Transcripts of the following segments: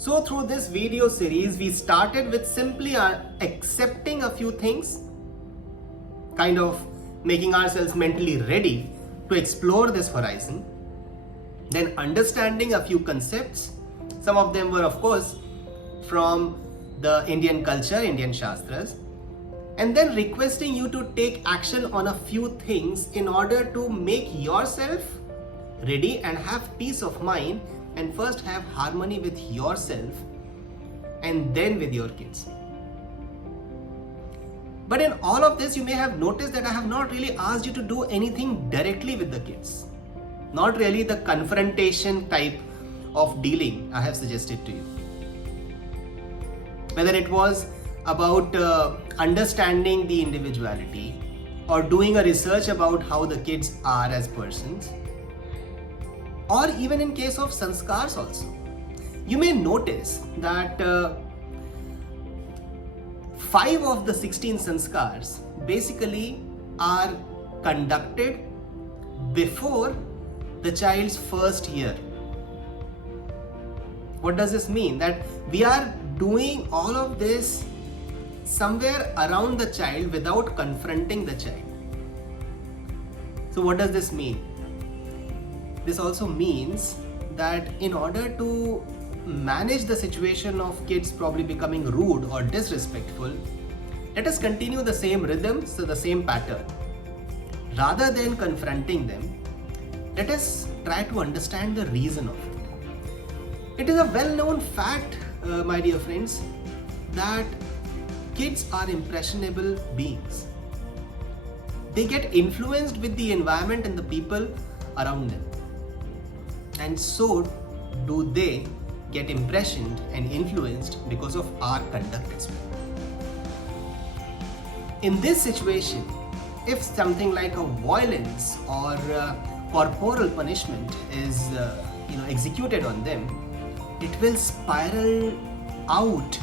So through this video series, we started with simply accepting a few things, kind of making ourselves mentally ready to explore this horizon, then understanding a few concepts. Some of them were, of course, from the Indian culture, Indian Shastras, and then requesting you to take action on a few things in order to make yourself ready and have peace of mind, and first have harmony with yourself and then with your kids. But in all of this, you may have noticed that I have not really asked you to do anything directly with the kids. Not really the confrontation type of dealing I have suggested to you. Whether it was about understanding the individuality or doing a research about how the kids are as persons, or even in case of sanskars also. You may notice that 5 of the 16 sanskars basically are conducted before the child's first year. What does this mean? That we are doing all of this somewhere around the child without confronting the child. So what does this mean? This also means that in order to manage the situation of kids probably becoming rude or disrespectful, let us continue the same rhythm, so the same pattern. Rather than confronting them, let us try to understand the reason of it. It is a well-known fact, my dear friends, that kids are impressionable beings. They get influenced with the environment and the people around them. And so do they get impressioned and influenced because of our conduct as well. In this situation, if something like a violence or corporal punishment is executed on them, it will spiral out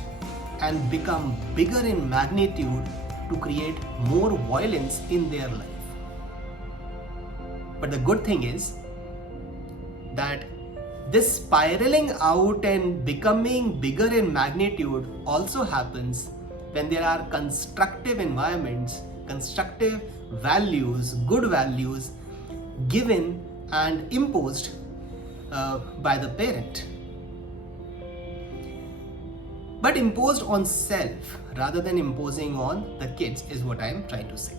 and become bigger in magnitude to create more violence in their life. But the good thing is that this spiraling out and becoming bigger in magnitude also happens when there are constructive environments, constructive values, good values given and imposed by the parent. But imposed on self rather than imposing on the kids is what I am trying to say.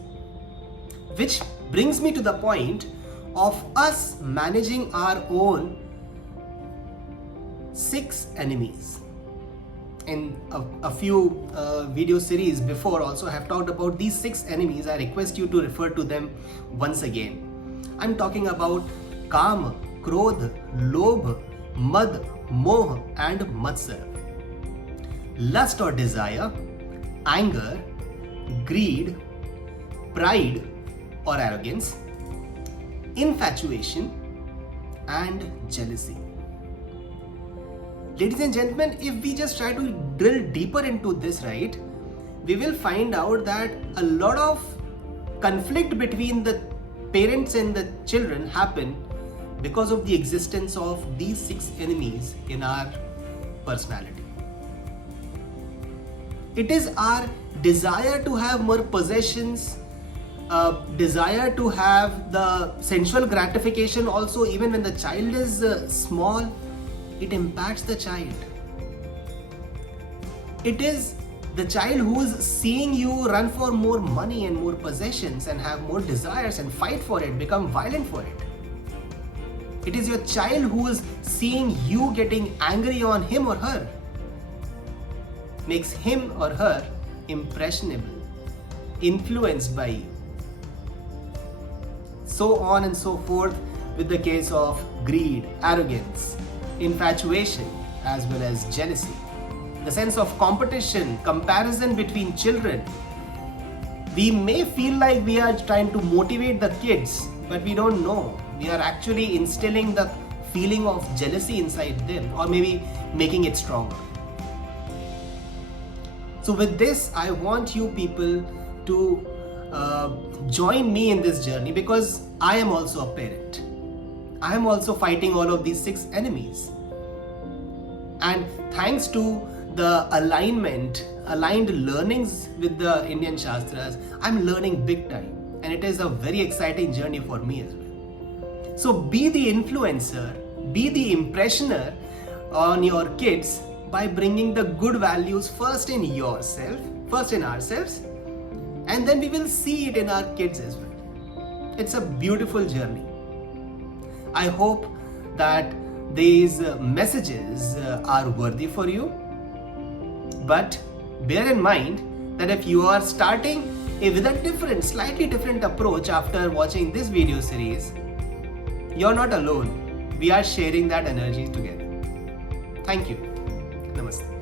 Which brings me to the point of us managing our own 6 enemies. In a few video series before also I have talked about these 6 enemies. I request you to refer to them once again. I'm talking about Kama, Krodha, Lobha, Mad, Moh and Matsar. Lust or desire, anger, greed, pride or arrogance, infatuation and jealousy. Ladies and gentlemen, if we just try to drill deeper into this, right, we will find out that a lot of conflict between the parents and the children happen because of the existence of these 6 enemies in our personality. It is our desire to have more possessions, desire to have the sensual gratification also, even when the child is small, it impacts the child. It is the child who is seeing you run for more money and more possessions and have more desires and fight for it, become violent for it. It is your child who is seeing you getting angry on him or her, makes him or her impressionable, influenced by you. So on and so forth with the case of greed, arrogance, infatuation, as well as jealousy. The sense of competition, comparison between children. We may feel like we are trying to motivate the kids, but we don't know. We are actually instilling the feeling of jealousy inside them, or maybe making it stronger. So with this, I want you people to join me in this journey, because I am also a parent. I am also fighting all of these 6 enemies. And thanks to the aligned learnings with the Indian Shastras, I'm learning big time. And it is a very exciting journey for me as well. So be the influencer, be the impressioner on your kids by bringing the good values first in yourself, first in ourselves, and then we will see it in our kids as well. It's a beautiful journey. I hope that these messages are worthy for you. But bear in mind that if you are starting with a slightly different approach after watching this video series, you're not alone. We are sharing that energy together. Thank you. Namaste.